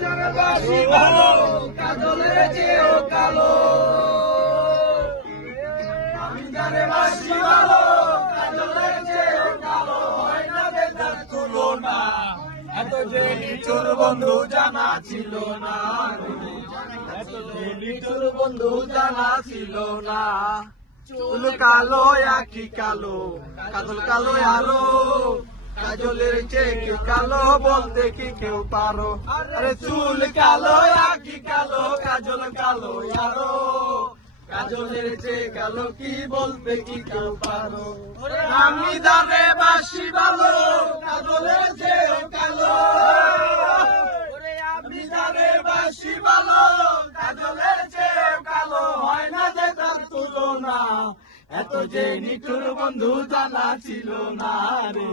জানে ভালো কাজলের চেয়েও কালো আমি ভালো কাজলের চেয়েও কালো হয় না বেতার তুলনা এত যে নিচুর বন্ধু জানা ছিল না এত যে নিচুর বন্ধু জানা ছিল না চুল কালো আখি কালো কাজল কালো আরও কাজলের চেয়ে কালো বলতে কি কেউ পারো? আরে চুল কালো আখি কালো, কাজল কালো আরও। কাজলের চেয়ে কালো কি বলতে কি কেউ পারো? আমি জানে বাসি ভালো, কাজলের চেয়ে কালো। আমি জানে বাসি ভালো, কাজলের চেয়ে কালো। হয় না যে তার তুলনা, এত যে নিঠুর বন্ধু জানা ছিল না রে।